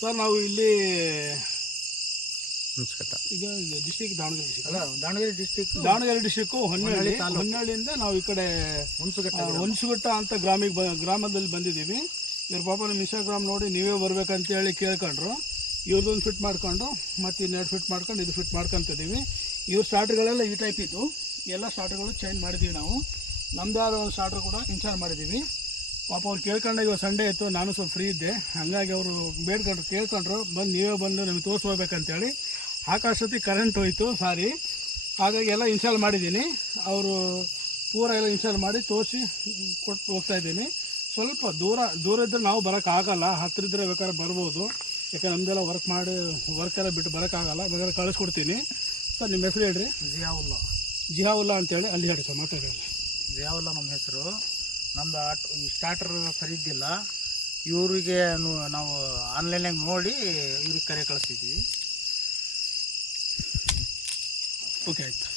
Sir ನಾವು ಇಲ್ಲಿ ಈಗ ಡಿಸ್ಟಿಕ್ ದಾವಣಗೆರೆ ಡಿಸ್ಟಿಕ್ ಹೊನ್ನಳ್ಳಿಯಿಂದ ನಾವು ಈ ಕಡೆ ಹುಣಸುಘಟ್ಟ ಅಂತ ಗ್ರಾಮದಲ್ಲಿ ಬಂದಿದ್ದೀವಿ. ಇವ್ರ ಪಾಪ ನಮ್ಮ ಇನ್ಸ್ಟಾಗ್ರಾಮ್ ನೋಡಿ ನೀವೇ ಬರ್ಬೇಕಂತೇಳಿ ಕೇಳ್ಕೊಂಡ್ರು. ಇವ್ರದ್ದೊಂದು ಫಿಟ್ ಮಾಡ್ಕೊಂಡು ಮತ್ತು ಇನ್ನೆರಡು ಫಿಟ್ ಮಾಡ್ಕೊಂಡು ಇದು ಫಿಟ್ ಮಾಡ್ಕೊತಿದ್ದೀವಿ. ಇವ್ರ ಸ್ಟಾರ್ಟ್ಗಳೆಲ್ಲ ಈ ಟೈಪ್ ಇದ್ದು ಎಲ್ಲ ಸ್ಟಾರ್ಟ್ಗಳು ಚೇಂಜ್ ಮಾಡಿದ್ದೀವಿ ನಾವು. ನಮ್ಮದೇ ಆದ ಒಂದು ಸ್ಟಾರ್ಟ್ರ್ ಕೂಡ ಇನ್ಸ್ಟಾಲ್ ಮಾಡಿದ್ದೀವಿ. ಪಾಪ ಅವ್ರು ಕೇಳ್ಕೊಂಡಾಗ ಇವಾಗ ಸಂಡೇ ಇತ್ತು, ನಾನು ಸ್ವಲ್ಪ ಫ್ರೀ ಇದ್ದೆ, ಹಾಗಾಗಿ ಅವರು ಕೇಳ್ಕೊಂಡ್ರು ನೀವೇ ಬಂದು ನಮಗೆ ತೋರಿಸ್ಕೋಬೇಕಂತೇಳಿ. ಆಕಾಶತಿ ಕರೆಂಟ್ ಹೋಯಿತು, ಸಾರಿ. ಹಾಗಾಗಿ ಎಲ್ಲ ಇನ್ಸ್ಟಾಲ್ ಮಾಡಿದ್ದೀನಿ. ಅವರು ಪೂರ ಎಲ್ಲ ಇನ್ಸ್ಟಾಲ್ ಮಾಡಿ ತೋರಿಸಿ ಕೊಟ್ಟು ಹೋಗ್ತಾಯಿದ್ದೀನಿ. ಸ್ವಲ್ಪ ದೂರ ಇದ್ದರೆ ನಾವು ಬರೋಕ್ಕಾಗಲ್ಲ, ಹತ್ತಿರ ಇದ್ದರೆ ಬೇಕಾದ್ರೆ ಬರ್ಬೋದು. ಯಾಕಂದ್ರೆ ನಮ್ಮದೆಲ್ಲ ವರ್ಕೆಲ್ಲ ಬಿಟ್ಟು ಬರೋಕ್ಕಾಗಲ್ಲ. ಬೇಕಾದ್ರೆ ಕಳಿಸ್ಕೊಡ್ತೀನಿ. ಸರ್ ನಿಮ್ಮ ಹೆಸರು ಹೇಳ್ರಿ. ಜಿಯಾವುಲ್ಲಾ ಅಂತೇಳಿ. ಅಲ್ಲಿ ಹೇಳಿ ಸರ್, ಮಾತಾಡಿ. ಜಿಯಾವುಲ್ಲಾ ನಮ್ಮ ಹೆಸರು. ನಮ್ಮದು ಸ್ಟಾರ್ಟರ್ ಸರಿ ಇದ್ದಿಲ್ಲ, ಇವರಿಗೆ ನಾವು ಆನ್ಲೈನಾಗ ನೋಡಿ ಇವ್ರಿಗೆ ಕರೆ ಕಳಿಸಿದ್ವಿ. ಓಕೆ, ಆಯ್ತು.